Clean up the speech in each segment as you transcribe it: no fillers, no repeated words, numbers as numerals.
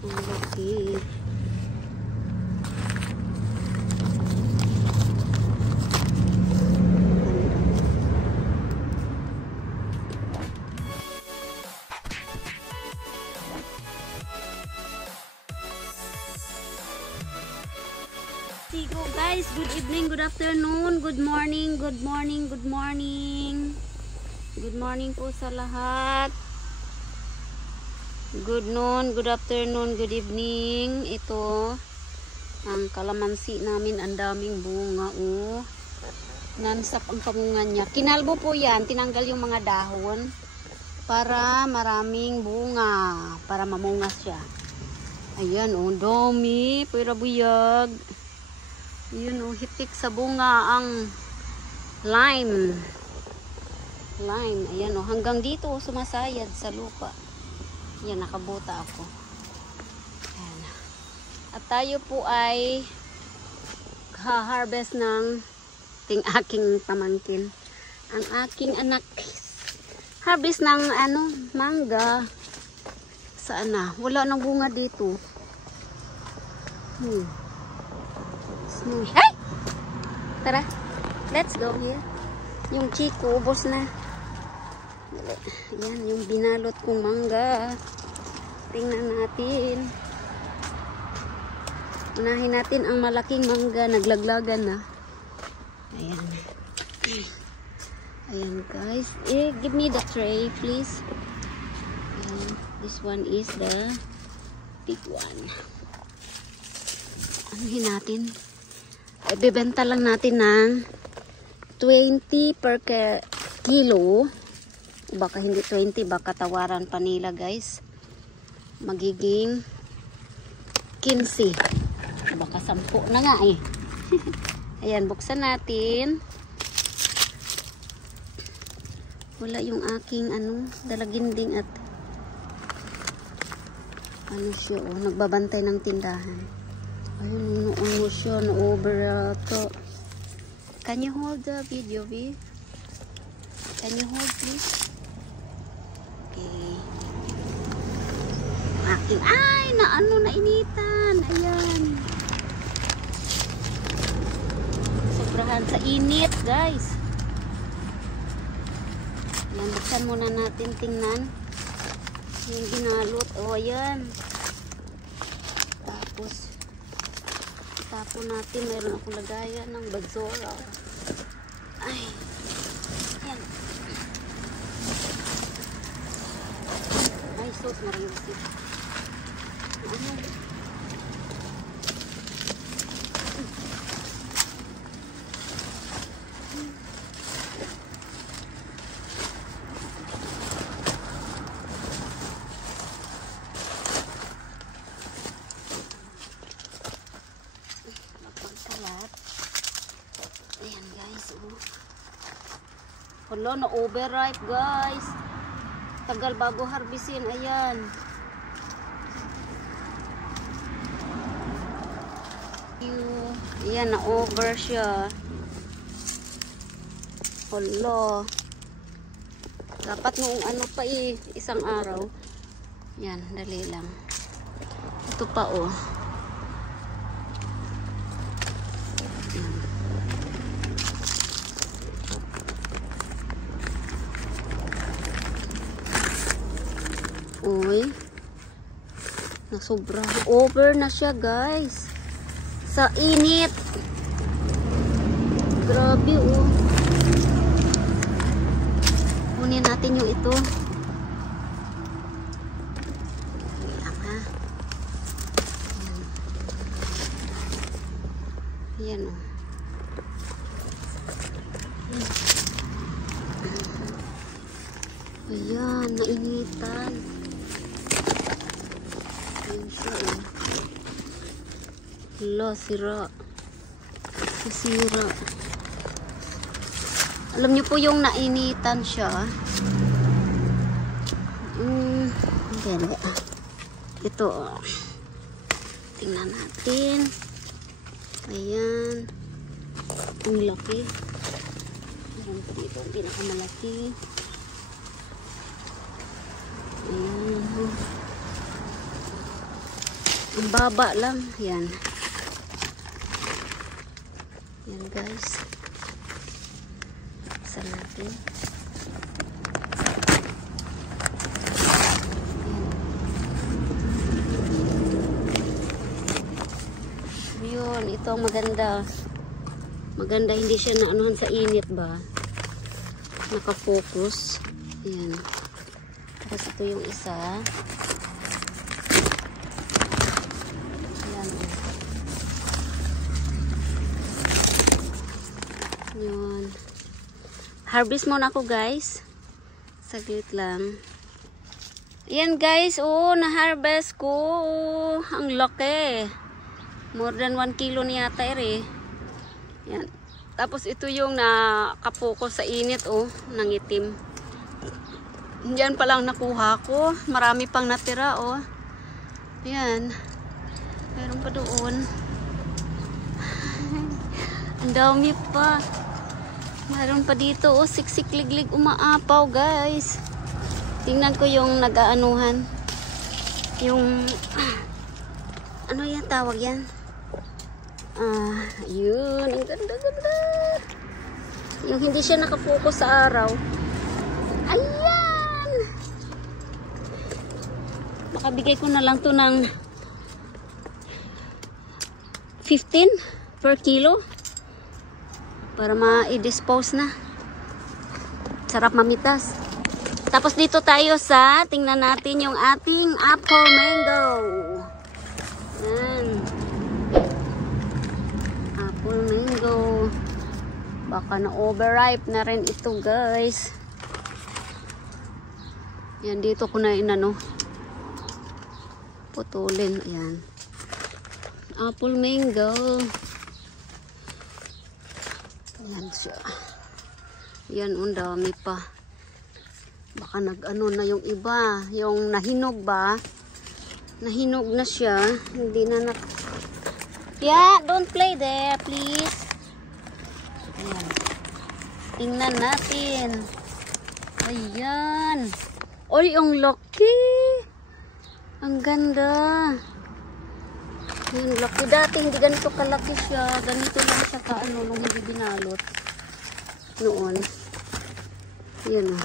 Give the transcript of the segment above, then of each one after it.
Ang laki. Sigo guys, good evening, good afternoon, good morning, good morning, good morning. Good morning po sa lahat. Good noon, good afternoon, good evening. Ito ang kalamansi namin, ang daming bunga oh. Nansap ang pamunga niya. Kinalbo po 'yan, tinanggal yung mga dahon para maraming bunga, para mamunga siya. Ayan oh, dami, pura buyag. Yun oh, hitik sa bunga ang lime. Ayan oh, hanggang dito oh, sumasayad sa lupa. Yan, nakabuta ako. Ayan. At tayo po ay ha-harvest ng aking pamangkin. Ang aking anak. Harvest ng mangga. Saan na? Wala nang bunga dito. Hey! Tara, let's go here. Yung chiko, ubos na. Yan, yung binalot kong mangga. Tingnan natin. Unahin natin ang malaking mangga. Naglaglagan na. Ayan. Ayan guys. Give me the tray please. Ayan. This one is the big one. Anuhin natin. Ibebenta lang natin ng 20 per kilo. Baka hindi 20, baka tawaran pa nila guys. Magiging 15. Baka 10 na nga eh. Ayan, buksan natin. Wala yung aking dalaginding at siya oh, nagbabantay ng tindahan. Ayun, ano siya, na-over to. Can you hold the video, V? Can you hold please? Okay. Aking, ay, nainitan. Ayan. Sobrahan sa init, guys. Ayan, buksan muna natin, tingnan. Yung ginalot. O, ayan. Tapos natin, mayroon akong lagayan ng bagsora. Ay. Ayan. Ay, sus, mariusip. Ayan guys, oh. Hala, na-overripe guys. Tagal bago harbisin, ayan. Ayan, na-over siya. Hala. Dapat noong pa isang araw. Yan, dali lang. Ito pa oh. Uy, nasobra, over na siya guys sa init. Grabe oh. Kunin natin yung ito. Ayan ha. Ayan oh. Ayan, nainitan. Ayan siya eh. Hala, sira. Sisira. Alam niyo po yung nainitan siya. Hindi. Ito. Tingnan natin. Ayan. Ang laki. Meron po dito ang pinakamalaki. Ayan. Ang baba lang. Yan. Yan guys. Buksan natin. Yun. Ito ang maganda. Maganda. Hindi siya naanuhan sa init ba? Naka-focus. Yan. Tapos ito yung isa. Yan. Yun. Harvest muna ako guys. Saglit lang. Yan guys. Oh, na-harvest ko. Oh, ang laki. More than 1 kilo niya yata eh. Yan. Tapos ito yung nakapokus sa init oh. Nangitim. Yan pa lang nakuha ko. Marami pang natira oh. Yan. Meron pa doon. Ang dami pa. Meron pa dito oh. Siksik-liglig umaapaw guys. Tingnan ko yung nag-aanuhan. Yung ano yan tawag yan? Yun. Ang ganda-ganda. Yung hindi siya nakafocus sa araw. Ayan! Makabigay ko na lang to ng 15 per kilo. Para ma-dispose na. Sarap mamitas. Tapos dito tayo sa, tingnan natin yung ating apple mango. Yan. Apple mango. Baka na overripe na rin ito guys. Yan dito ko na inano. Putulin. Ayan. Apple mango. Yan siya. Yan ang dami pa. Baka nag-ano na yung iba. Yung nahinog ba? Nahinog na siya. Hindi na Yeah, don't play there, please. Ayan. Tingnan natin. Ayan. Oy, ang laki. Ang ganda. Yung laki. Dati hindi ganito kalaki siya. Ganito lang siya kaano nung hindi binalot. Noon. Ayan o.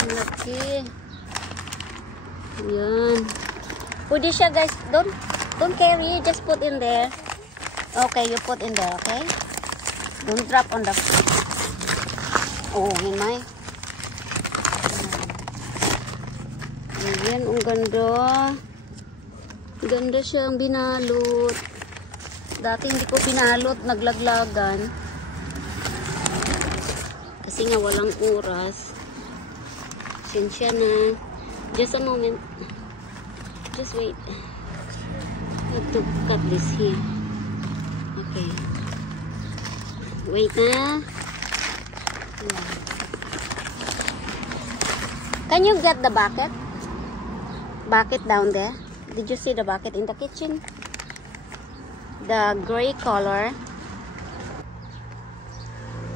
Ang laki. Ayan. Pwede siya guys. Don't carry. Just put in there. Okay, you put in there. Okay? Don't drop on the floor. Oh, hinay. Ayan, ang ganda. Ganda siya ang binalot. Dati hindi ko binalot. Naglaglagan. Kasi nga walang oras. Sinsya na. Just a moment. Just wait. I have to cut this here. Okay. Wait na. Can you get the bucket? Bucket down there. Did you see the bucket in the kitchen? The gray color.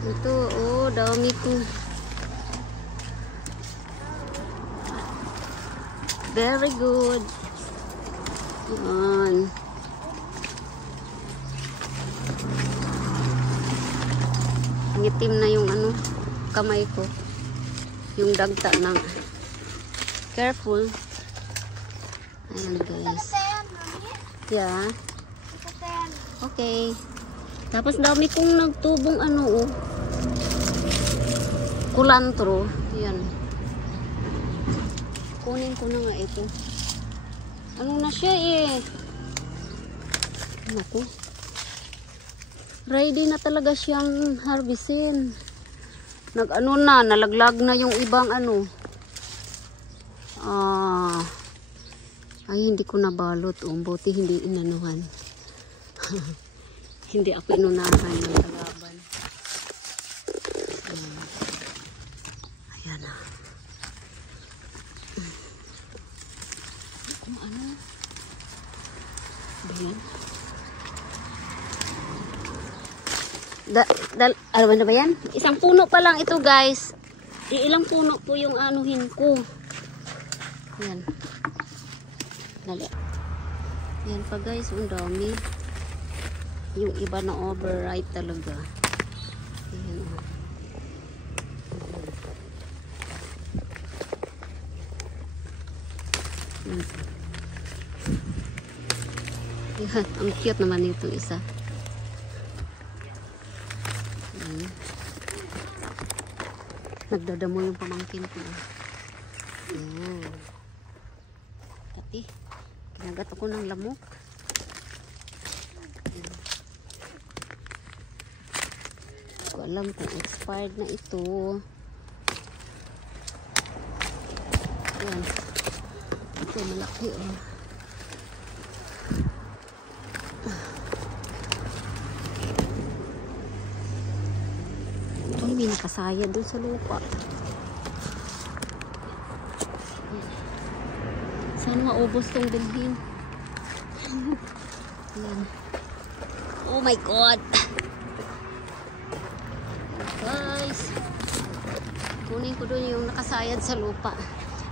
Ito, oh, dami ko. Very good. Yan. Ngitim na yung ano, kamay ko. Yung dagta ng. Careful. Ayan guys. Yeah. Okay. Tapos dami kong nagtubong ano oh. Kulantro. Ayan. Kunin ko na nga ito. Ano na siya eh. Naku. Ready na talaga siyang harvestin. Nag-ano na, nalaglag na yung ibang ano. Ay, hindi ko nabalot. Buti hindi inanuhan. Hindi ako inunahan ng kalaban. Ayan na. Kung ano. Ayan. Ano ba yan? Isang puno pa lang ito guys. Ilang puno po yung anuhin ko. Yan. Dali. Yan pa guys, ang dami. Yung iba na overripe talaga. Ayan. Yan, ang cute naman ito isa. Yan. Nagdadamo yung pamangkin ko. Yan. Kati, kinagat ako ng lamok. Yan. Hindi ko alam kung expired na ito. Yan. Ito malaki oh. Ay, may nakasaya dun sa lupa. Sana maubos tong bilhin. Yan. Oh my God! Guys, kunin ko dun yung nakasayad sa lupa.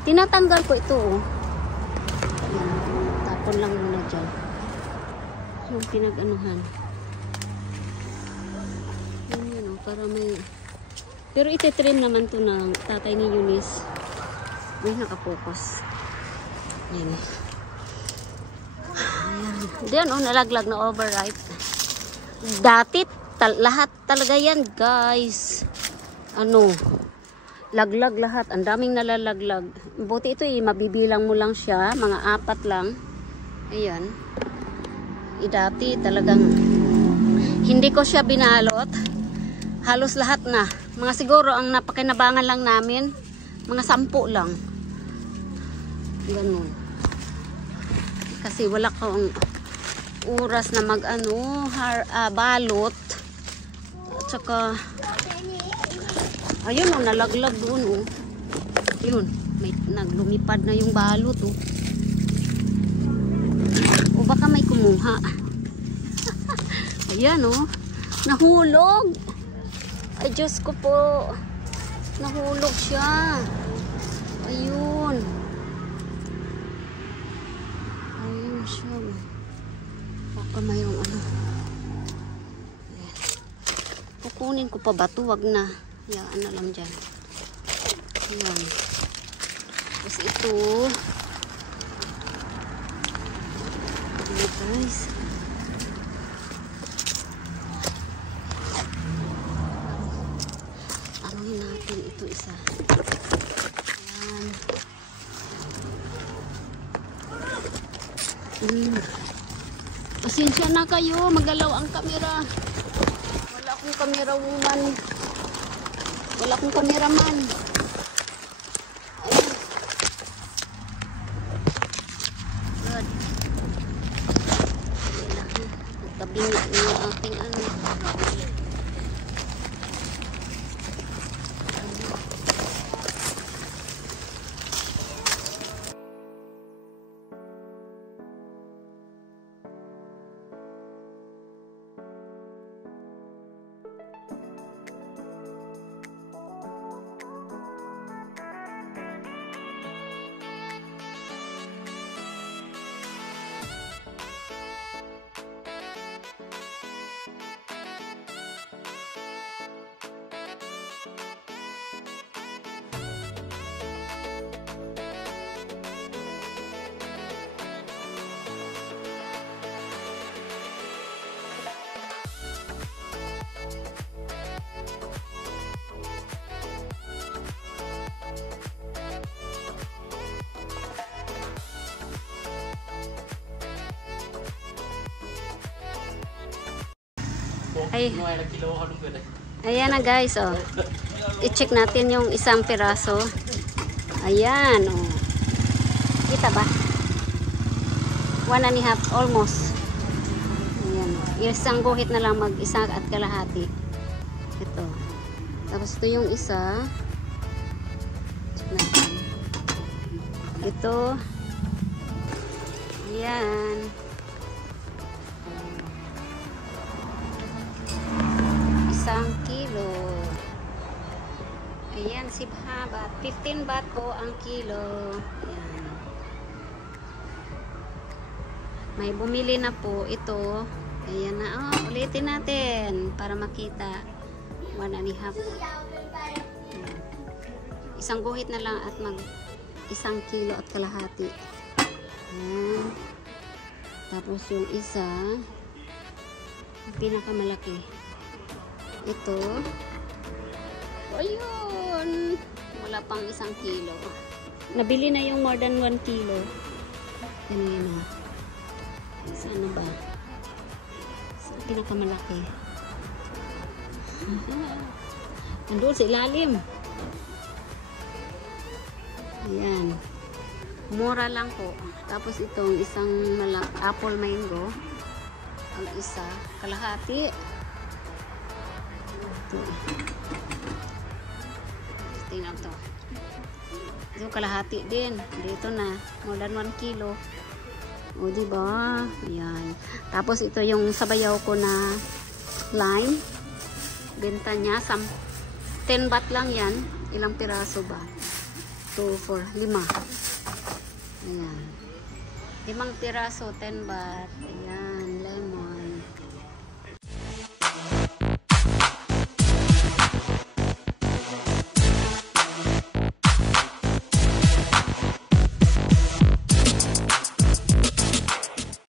Tinatanggal ko ito oh. Yan. Tapon lang muna dyan. Yung pinag-anuhan. Yan oh, para may... Pero ite-trim naman to ng tatay ni Eunice. Uy, nakapokus. Yan. Ayan. Diyan oh, nalaglag na overripe. Dati, lahat talaga yan guys. Ano, laglag lahat. Ang daming nalalaglag. Buti ito eh, mabibilang mo lang siya. Mga 4 lang. Ayan. Dati talagang hindi ko siya binalot. Halos lahat na. Mga siguro ang napakinabangan lang namin, mga 10 lang. Ganun. Kasi wala akong oras na mag-ano, balot. At saka, ayun oh, nalaglag doon oh. Yun, may naglumipad na yung balot oh. O baka may kumuha. Ayan oh, nahulog. Ay Diyos ko po, nahulog siya. Ayun. Ayun siya. Baka mayroong ano. Ayan. Kukunin ko pa ba ito? Wag na. Hayaan na lang dyan. Ayan. Tapos ito. Ayan guys. Anuhin natin ito isa. Ayan. Pasensya na kayo, magalaw ang kamera. Wala akong camera woman. Wala akong cameraman. Ayun. God. Nagkabingit na yung aking ano. Ay, ayan na guys, oh. I-check natin yung isang piraso. Ayan, oh. Kita ba? 1.5, almost. Ayan, isang guhit na lang, mag-isa at kalahati. Ito. Tapos ito yung isa. Check natin. Ito. Ayan. Isang kilo. Ayan, 15 baht po ang kilo. Ayan. May bumili na po ito. Ayan na. Oh, ulitin natin para makita. 1.5. Isang guhit na lang at mag 1 kilo at kalahati. Ayan. Tapos yung isa, yung pinakamalaki. Ito. Ayun. Wala pang 1 kilo. Nabili na yung more than 1 kilo. Kanina. Saan ba? Sa pinakamalaki. Nandun sa ilalim. Ayan. Mura lang po. Tapos itong isang apple mango. Ang isa. Kalahati. Ito. Tingnan to. Ito kalahati din. Dito na. More than 1 kilo. O, diba? Ayan. Tapos, ito yung sabayaw ko na lime. Benta niya. 10 baht lang yan. Ilang piraso ba? 2, 4, 5. Ayan. 5 piraso, 10 baht. Ayan.